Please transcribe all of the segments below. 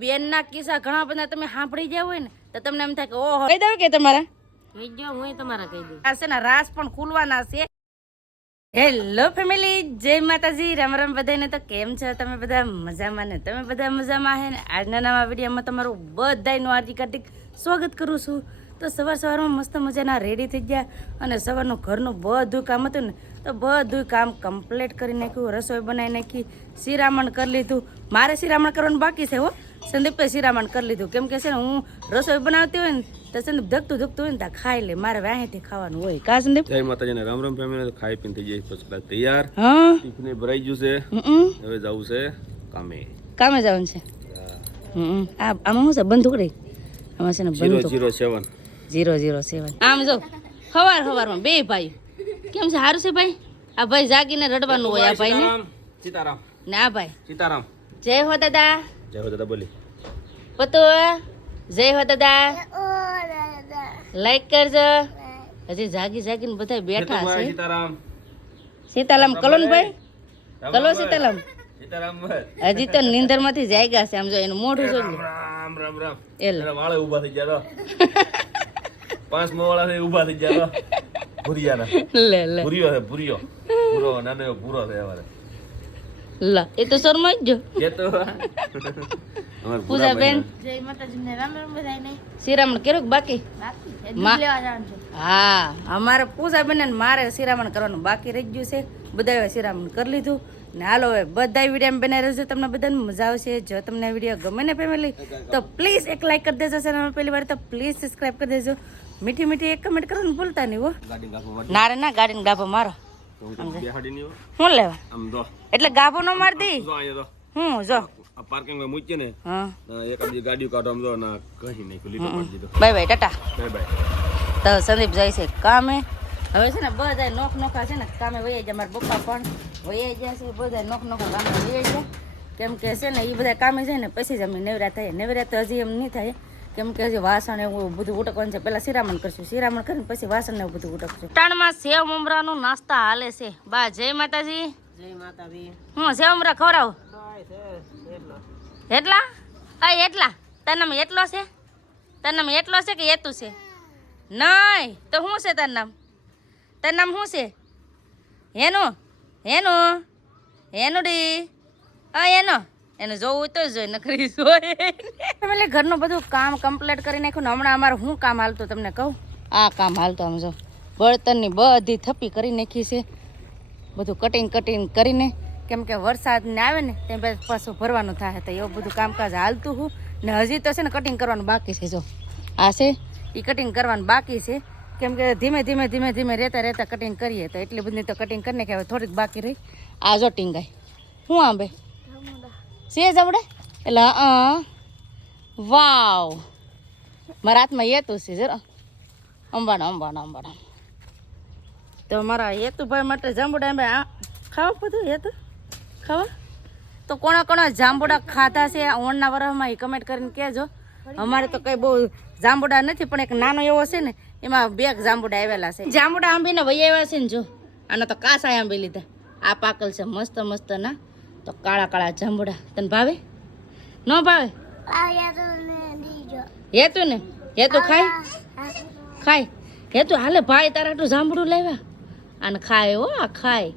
બેન ના કિસ્સા ઘણા બધા તમે સાંભળી ગયા હોય ને તો તમને એમ થાય કે ઓહો કહી દઉં કે તમારા કહી દો, હું તમારા કહી દઉં. આ છે ને રાસ પણ ખુલવાના છે. હેલો ફેમિલી, જય માતાજી, રામ રામ બધાને. તો કેમ છો તમે બધા? મજામાં ને? તમે બધા મજામાં હે ને? આજના નવા વિડીયોમાં તમારું બધાનું હાર્દિક હાર્દિક સ્વાગત કરું છું. તો સવારમાં મસ્ત મજાના રેડી થઈ ગયા અને સવારનું ઘરનું બધું કામ હતું ને તો બધું કામ કમ્પ્લીટ કરી નાખ્યું. રસોઈ બનાવી નાખી, શિરામણ કરી લીધું. મારે શિરામણ કરવાનું બાકી છે હો. સંદીપે શિરામણ કરી લીધું કેમ કે છે ને હું રસોઈ બનાવતી હોય ને તો સંદીપ ધકતું હોય ને ત્યાં ખાઈ લે. મારે વાહેથી ખાવાનું હોય. કા સંદીપ? જય માતાજીને રામ રામ ફેમિલી. ખાઈ પીને થઈ જાય ફર્સ્ટ ક્લાસ તૈયાર. હા, ટિફિન ભરાઈ ગયું છે. હવે જવું છે કામે. કામે જવાનું છે. આમાં શું છે? બંદૂક રહી આમાં છે ને બંદૂક 007. આમ જો સવારમાં બે ભાઈ કેમ છે? સારું છે ભાઈ? આ ભાઈ જાગીને રડવાનું હોય. આ ભાઈ ને સીતારામ ને આ ભાઈ સીતારામ. જય હો દાદા. જય હો દાદા બોલી. પતો જય હો દાદા. લાઈક કરજો. હજી જાગીને બધા બેઠા છે. સીતારામ સીતારામ કલો ને ભાઈ, કલો સીતારામ. સીતારામ હજી તો નીંદર માંથી જાગ્યા છે. આમ જો એનું મોઢું જોઈ રામ રામ રામ. એટલે વાળે ઊભા થઈ ગયા તો 5 વાળા થઈ ઊભા થઈ ગયા તો ભુરિયાના લે ભુરિયો પૂરો નાનો એવો પૂરો છે અમારે. લા એ તો શરમાઈ જ જો. કે તો પૂજા બેન જય માતાજીને રામ રામ બધાને. શિરામણ કર્યું બાકી? બાકી છે, મા- દૂધ લેવા જવાનું છે. હા, અમારે પૂજા બેન ને મારે શિરામણ કરવાનું બાકી રહી ગયું છે. બધાએ શિરામણ કરી લીધું ને હાલો હવે બધા વિડીયો બનાવી રહેશે. તમને બધાને મજા આવશે. જો તમને વિડીયો ગમે ને ફેમિલી તો પ્લીઝ એક લાઈક કરી દેજો. ચેનલ પહેલી વાર તો પ્લીઝ સબસ્ક્રાઇબ કરી દેજો. મીઠી મીઠી એક કમેન્ટ કરવાનું ભૂલતા નહીં હો. ગાડી ગાફો ના રે ના, ગાડીને ગાભો મારો બેહાડી ની શું લેવા? આમ જો એટલે ગાભો ન માર દી જો અહીંયા હું જો. આ પાર્કિંગ માં મૂકીએ ને હા, એક બધી ગાડીઓ કાઢો આમ જો ના કहीं નહીં લીધો પાડી દીધો. Bye bye Tata. Bye bye. તો સંદીપ જાય છે કામે. હવે છે ને બધા નોખા છે ને કામે વહી જાય. મારા પપ્પા પણ વહી ગયા છે. બધા નોખા કામે વહી ગયા કેમ કે છે ને એ બધા કામે જાય ને પછી જ અમે નેવરા થાય. નેવરા તો હજી એમ નહીં થાય કેમ કે હજી વાસણ એવું બધું ઉટકવાનું છે. પહેલા શિરામણ કરશું. શિરામણ કરીને પછી વાસણ ને એવું બધું ઉટકશું. તાણમાં સેવ મમરાનું નાસ્તા હાલે છે. બા જય માતાજી. જય માતાજી. હું સેવ મમરા ખવડાવું એટલા? કઈ એટલા? તાર નામ એટલો છે? તાર નામ એટલો છે કે એતું છે? નહીં તો શું છે તાર નામ? તાર નામ શું છે? હેનું હેનું હેનું ડી એનો એને જોવું તો જોઈ નખરી જોઈ. એટલે ઘરનું બધું કામ કમ્પ્લીટ કરી નાખ્યું ને હમણાં અમારે શું કામ હાલતું તમને કહું. આ કામ હાલતું આમ જો બળતણની બધી થપ્પી કરી નાખી છે. બધું કટિંગ કરીને કેમ કે વરસાદ ને આવે ને તેમ પાછું ભરવાનું થાય તો એવું બધું કામકાજ હાલતું હું ને હજી તો છે ને કટિંગ કરવાનું બાકી છે. જો આ છે એ કટિંગ કરવાનું બાકી છે કેમ કે ધીમે રહેતા કટિંગ કરીએ તો એટલી બધી તો કટિંગ કરીને કે હવે થોડીક બાકી રહી. આ જો ટીંગાઈ શું આંબે છે જવડે એટલે વાવ મારા હાથમાં એતું છે જરા અંબાડા તો મારા હેતુભાઈ માટે જાંબુડા એમ ખાવા બધું હેતુ ખાવા. તો કોણા જાંબુડા ખાધા છે ઓણના વરસમાં એ કમેન્ટ કરીને કહેજો. અમારે તો કંઈ બહુ જાંબુડા નથી પણ એક નાનો એવો છે ને એમાં 2 જાંબુડા આવેલા છે. જાંબુડા આંબીને વહી આવ્યા છે ને જો આનો તો કાસા આંબી લીધા. આ પાકલ છે મસ્ત ના તો કાળા જાંબુડા. તને ભાવે ન ભાવે? હેતુ ને હેતુ ખાય હેતુ હાલે ભાઈ તારા હાટું જાંબુડું લાવ્યા અને ખાય હો. આ ખાય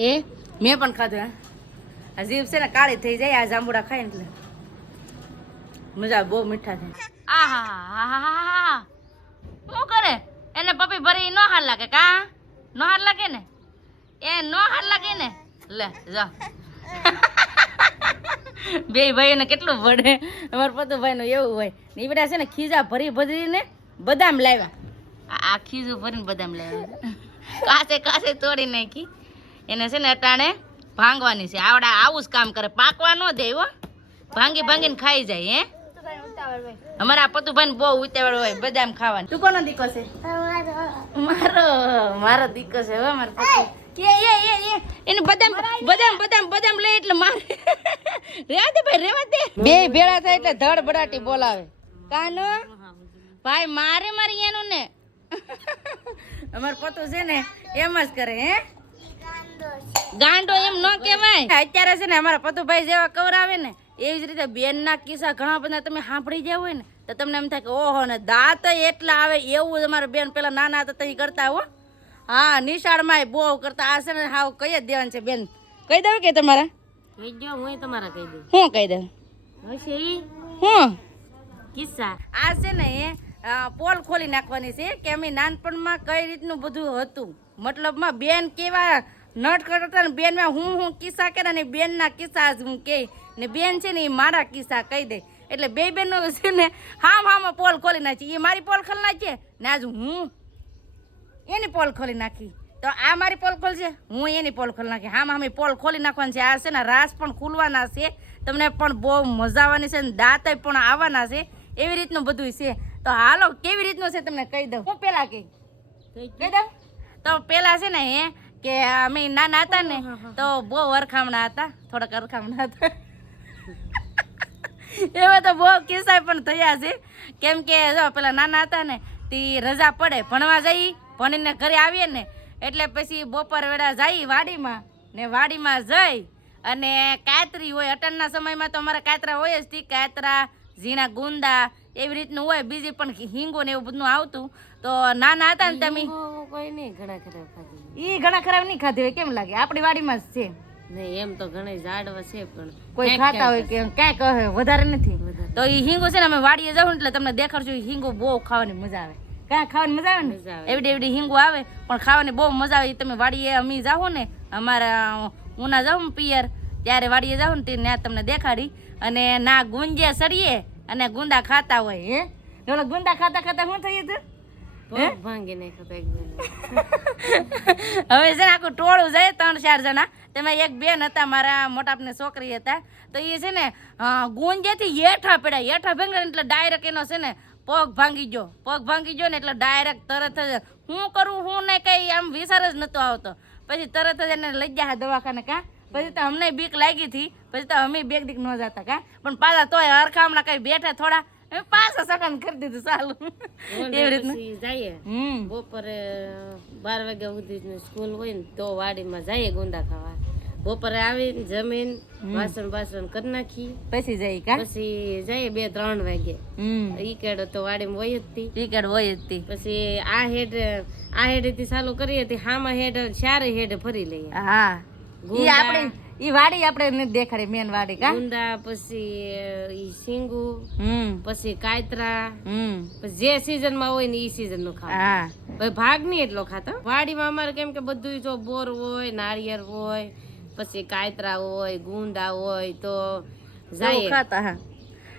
એ મેં પણ ખાધું. આ જીભ છે ને કાળી થઈ જાય આ જાંબુડા ખાય એટલે મજા બહુ મીઠા છે. આહા શું કરે એને પપ્પી ભરી નો હાર લાગે કા? નો હાર લાગે ને એ નો હાર લાગે ને લે જા. બે ભાઈઓને કેટલું પડે. અમારા પતુભાઈ નું એવું હોય ને એ બધા છે ને ખીજા ભરીને બદામ લાવ્યા. આ ખીજું ભરીને બદામ લાવ્યા. કાસે તોડી નાખી એને છે ને અટાણે ભાંગવાની છે. આવું જ કામ કરે. પાકવા ન દે હો. ભાંગીને ખાઈ જાય. હે અમારા પતુભાઈ ને બહુ ઉતાવળ હોય બદામ ખાવાની. તું કોનો દીકો છે? મારો દીકો છે હો. મારો પતુ એને બદામ લે એટલે મારે રેવા દે. બે ભેળા થાય એટલે ધડ બડાટી બોલાવે. કાનો ભાઈ મારી એનું ને અમાર પતુ છે ને એમ જ કરે. હે ગાંડો એમ ન કહેવાય. અત્યારે છે ને અમારા પતુભાઈ જેવા કવરાવે ને એવી જ રીતે બેનના કિસ્સા ઘણા બધા તમે સાંભળી ગયા હોય ને તો તમને એમ થાય કે ઓહો ને દાંત એટલા આવે એવું જ અમારા બેન પેલા નાના હતા તઈ કરતા હો. હા નિશાળમાં બહુ કરતા. આ છે ને હાવ કઈ જ દેવાનું છે બેન. કહી દઉં કે તમારા કહી દો હું તમારા કહી દઉં. હું કહી દઉં હશે ઈ હું કિસ્સા. આ છે ને એ પોલ ખોલી નાખવાની છે કે અમે નાનપણમાં કઈ રીતનું બધું હતું. મતલબમાં બેન કેવા નટ કરતા ને બેનમાં હું કિસ્સા કર્યા ને બેનના કિસ્સા જ હું કહે ને બેન છે ને એ મારા કિસ્સા કહી દે. એટલે બે બેનો છે ને હામાં પોલ ખોલી નાખી. એ મારી પોલ ખોલી નાખીએ ને આજ હું એની પોલ ખોલી નાખી. તો આ મારી પોલ ખોલશે હું એની પોલ ખોલી નાખી. હામ પોલ ખોલી નાખવાની છે. આ છે ને રાસ પણ ખુલવાના છે. તમને પણ બહુ મજા આવવાની છે ને દાંત પણ આવવાના છે. એવી રીતનું બધું છે. તો હાલો કેવી રીતનું છે તમને કહી દઉં. હું પેલા કહી દઉં. તો પેલા છે ને એ કે અમે નાના હતા ને તો બહુ અરખામણા હતા. થોડાક અરખામણા હતા. એવા તો બહુ કિસ્સા પણ થયા છે. કેમ કે જો પેલા નાના હતા ને તે રજા પડે ભણવા જઈ ભણીને ઘરે આવીએ ને એટલે પછી બપોર વેળા જઈ વાડીમાં ને વાડીમાં જઈ અને કાતરી હોય. અટણના સમયમાં તો અમારા કાતરા હોય જ. તી કાતરા ઝીણા ગુંદા એવી રીતનું હોય. બીજી પણ હિંગો ને એવું બધું આવતું. તો નાના હતા ને તમે કોઈ નહીં ઘણા ખરાબ ખાધી. એ ઘણા ખરાબ નહીં ખાધી હોય. કેમ લાગે આપણી વાડીમાં જ છે. નહીં એમ તો ઘણા ઝાડવા છે પણ કોઈ ખાતા હોય કે ક્યાંક કહે વધારે નથી. તો એ હિંગો છે ને અમે વાડીએ જાઉં એટલે તમને દેખાડશું. એ હિંગો બહુ ખાવાની મજા આવે. ક્યાં ખાવાની મજા આવે ને એવડી એવડી હિંગો આવે પણ ખાવાની બહુ મજા આવે. તમે વાડીએ અમે જાઓ ને અમારા ઉના જાઉં ને પિયર ત્યારે વાડીએ જાઉં ને ત્યાં તમને દેખાડી અને ના ગુંજે સડીએ અને ગુંદા ખાતા હોય. હે ઓલા ગુંદા ખાતા ખાતા શું થયું હતું ભાંગી નાખ્યો હવે છે ને આખું ટોળું જાય 3-4 જણા. તેમાં એક બેન હતા મારા મોટાપને છોકરી હતા. તો એ છે ને ગુંજેથી હેઠા પડ્યા. હેઠા ભાંગ્યા એટલે ડાયરેક્ટ એનો છે ને પગ ભાંગી ગયો ને એટલે ડાયરેક્ટ તરત જ હું કરું હું નહીં કઈ આમ વિચાર જ નતો આવતો. પછી તરત જ એને લઈ ગયા દવાખાને. કાં પછી તો અમને બીક લાગી હતી. પછી તો અમે બેગ દીક ન જતા. કાં પણ પાછા તોય હરખામણા કઈ બેઠા થોડા પાછા સગન કરી દીધું ચાલુ. એવી રીતનું જઈએ બપોરે 12 વાગ્યા સુધી સ્કૂલ હોય ને તો વાડીમાં જઈએ ગુંદા ખાવા. બપોરે આવીને જમીન વાસણ કરી નાખી પછી જઈ. કા પછી જઈએ 2-3 વાગે. ઈ કેડો તો વાડીમાં હોય જ તી. ઈ કેડ હોય જ તી. પછી આ હેડ થી ચાલુ કરીએ તી હામાં હેડ 4 હેડ ફરી લઈએ. હા ઈ આપણે ઈ વાડી આપણે નથી દેખાડી મેન વાડી. કા ગુંદા પછી ઈ સિંગુ પછી કાતરા પછી જે સીઝન માં હોય ને ઈ સીઝન નું ખાવા. હા ભાઈ ભાગ નહીં એટલો ખાતો. વાડીમાં અમારે કેમ કે બધું જો બોર હોય નાળિયેર હોય પછી કાતરા હોય ગુંદા હોય તો જાય ખાતા. હા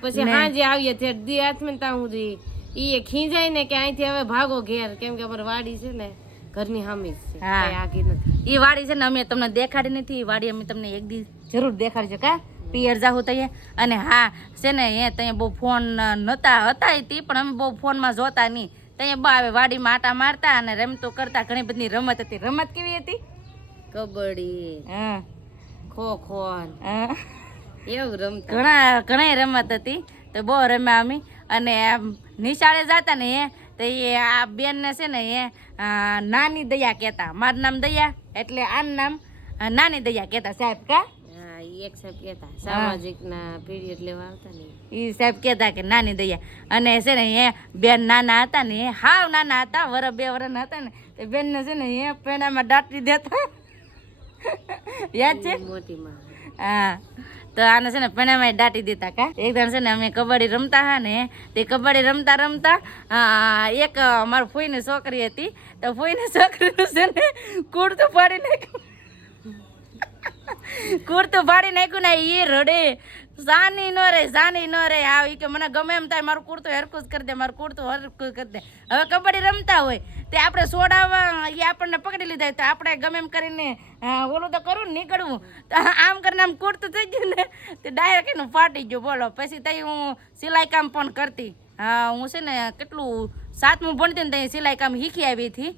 પછી હાંજે આવીએ તે દી હાથમાં ત્યાં સુધી ઈ ખીજાય ને કે અહીંથી હવે ભાગો ઘેર. કેમ કે અમારી વાડી છે ને ઘરની હામી છે. કઈ આગી નથી. ઈ વાડી છે ને અમે તમને દેખાડી નથી. ઈ વાડી અમે તમને એક દી જરૂર દેખાડજો. કા પિયર જાહુ તઈએ. અને હા છે ને એ ત્યાં બહુ ફોન નતા હતા તી પણ અમે બહુ ફોનમાં જોતા નહીં. ત્યાં બા આવે વાડીમાં આટા મારતા અને રમતો કરતા. ઘણી બધી રમત હતી. રમત કેવી હતી? કબડ્ડી હા ખો એવું રમતા. ઘણા રમત હતી. તો બહુ રમ્યા અમે. અને નિશાળે જતા ને તો એ આ બેનને છે ને એ નાની દયા કહેતા. મારું નામ દયા એટલે આનું નામ નાની દયા કહેતા સાહેબ. કા એક સાહેબ કહેતા સામાજિક ના પીરિયડ લેવા આવતા ને એ સાહેબ કહેતા કે નાની દયા. અને છે ને એ બેન નાના હતા ને એ હાવ નાના હતા 1-2 વર્ષના હતા ને તો બેનને છે ને એ પેણામાં દાટી દેતા. યાદ છે? મોટી માં. હા તો આને છે ને પેણામાં દાટી દેતા. કા એક દાડ છે ને અમે કબડ્ડી રમતા હા ને તે કબડ્ડી રમતા એક મારી ફોઈની છોકરી હતી. તો ફોઈની છોકરીનું છે ને કુર્તું ફાડી નાખ્યું. કુર્તું ફાડી નાખ્યું ને એ રડે. જાની ન રે આવી કે મને ગમે એમ થાય મારું કુર્તું હરકું જ કરી દે મારું કુર્તું હરકું કરી દે. હવે કબડ્ડી રમતા હોય તે આપણે સોડાવવા એ આપણને પકડી લીધા તો આપણે ગમે એમ કરીને ઓલું તો કરવું ને નીકળવું. તો આમ કરીને આમ કુર્તું થઈ ગયું ને તે ડાયરેક્ટ એનું ફાટી ગયું. બોલો પછી તઈ હું સિલાઈ કામ પણ કરતી. હું છે ને કેટલું 7મું ભણતી ને ત્યાં સિલાઈ કામ શીખી આવી હતી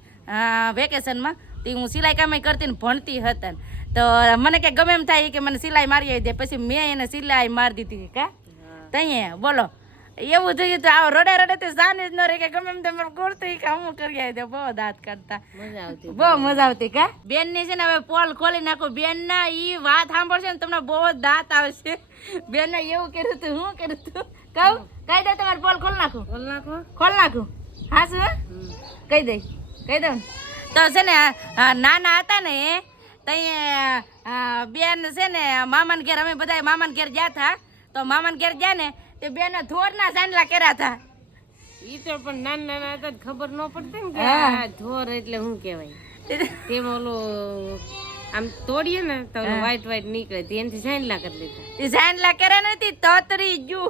વેકેશનમાં. તે હું સિલાઈ કામ કરતી ને ભણતી હતા. તો મને કે ગમે એમ થાય કે મને સિલાઈ મારી આવી દે. પછી મેં એને સિલાઈ મારી દીધી. કા તઈએ બોલો એવું થયું તો આવો રડે રડે તો સાને જ ન રહે કે ગમે એમ તમારે ગોળતું કે હું કરી આવી દે બહુ દાંત કાઢતા મજા આવતી બહુ મજા આવતી કા બેન ની છે ને હવે પોલ ખોલી નાખો બેન ના ઈ વાત સાંભળશે ને તમને બહુ જ દાંત આવશે બેન ને એવું કર્યું તું હું કર્યું તું કહું કહી દે તમારે પોલ ખોલ નાખું ખોલ નાખું હા શું કહી દઉં તો છે ને નાના હતા ને ત્યાં બેન છે ને મામાને ઘેર અમે બધા મામાને ઘેર ગયા હતા તો મામાને ઘેર ગયા ને તે બેન થોરના સાંડલા કર્યા હતા ઈ તો પણ નાના હતા ખબર ન પડતી ને કે આ ધોર એટલે શું કહેવાય તેમાં ઓલું આમ તોડીએ ને તો વ્હાઈટ વ્હાઈટ નીકળે તેનાથી સાંડલા કરી દીધા એ સાંડલા કર્યા નથી તોતરી જુ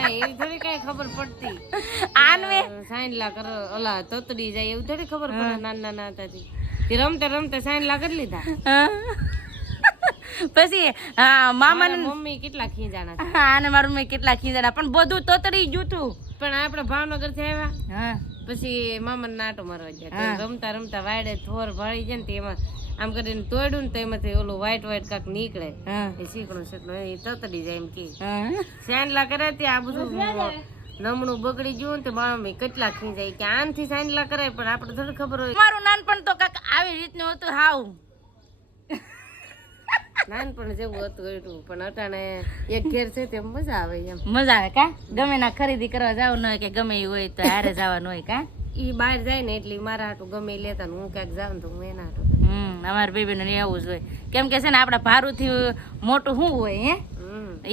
એવી થોડી કઈ ખબર પડતી આનવે સાંડલા કરો ઓલા તોતડી જાય એવું થોડી ખબર પડે નાના હતા તે રમતા રમતા સાંડલા કરી લીધા પછી મામા મમ્મી કેટલા ખીજાણા છે. અને મારું મેં કેટલા ખીજાણા પણ બધું તોતરી જૂઠું પણ આપણે ભાવનગર થી આવ્યા પછી મામા નાટો મારવા ગયા તો રમતા રમતા વાડે થોર ભળી જાય ને તેમાં આમ કરીને તોડ્યું ને તેમાંથી ઓલું વ્હાઈટ વ્હાઈટ કાક નીકળે એ શીકણું શીકણું એ તતડી જાય એમ કે સાંડલા કરે ત્યાં આ બધું નમણું બગડી ગયું ને તો મામા કેટલા ખીજાય કે આનથી સાંડલા કરાય પણ આપણે થોડી ખબર હોય મારું નાનપણ તો કાક આવી રીતનું હતું હાવ નાનપણ જેવું હતું એટલું પણ અટાણે એક ઘેર છે તેમ મજા આવે એમ મજા આવે કા ગમે ના ખરીદી કરવા જવાનું હોય કે ગમે એ હોય તો હારે જવાનું હોય કા ઈ બહાર જાય ને એટલે મારા હાટું ગમે ઈ લેતા ને હું ક્યાંક જાઉં ને તો હું એના હાટું અમારા બેબીને એવું જ હોય કેમ કે છે ને આપણા ભારુંથી મોટું શું હોય હે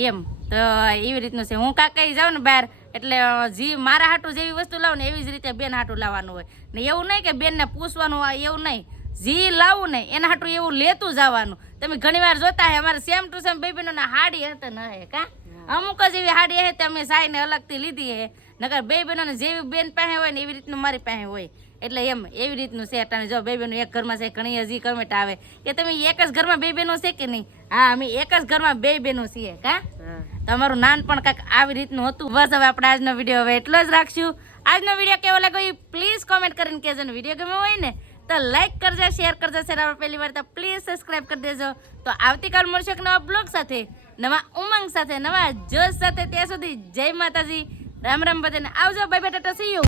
એમ તો એવી રીતનું છે હું કાંક કઈ જાઉં ને બહાર એટલે જી મારા હાટું જેવી વસ્તુ લાવું ને એવી જ રીતે બેન હાટું લાવવાનું હોય ને એવું નહીં કે બેનને પૂછવાનું હોય એવું નહીં જી લાવું ને એના હાટું એવું લેતું જવાનું તમે ઘણી વાર જોતા હે અમારે સેમ ટુ સેમ બેબીનોના હાડી હતા ન હે કા અમુક જ એવી હાડી હે તે અમે સાઈને અલગથી લીધી હે નકર બે બહેનોને જેવી બેન પાસે હોય ને એવી રીતનું મારી પાસે હોય એટલે એમ એવી રીતનું છે અટાણે જો બે બહેનો એક ઘરમાં છે ઘણી હજી કમેન્ટ આવે કે તમે એક જ ઘરમાં બે બહેનો છે કે નહીં હા અમે એક જ ઘરમાં બે બહેનો છીએ કા તમારું નાનપણ કાંઈક આવી રીતનું હતું બસ હવે આપણે આજનો વિડીયો હવે એટલો જ રાખશું આજનો વિડીયો કેવો લાગ્યો એ પ્લીઝ કોમેન્ટ કરીને કહેજો ને વિડીયો ગમ્યો હોય ને તો લાઈક કરજો શેર કરજો ચેનલ પહેલી વાર તો પ્લીઝ સબસ્ક્રાઇબ કરી દેજો તો આવતીકાલ મળશે એક નવા બ્લોગ સાથે નવા ઉમંગ સાથે નવા જોશ સાથે ત્યાં સુધી જય માતાજી રામ રામ બધાને આવજો bye bye Tata C you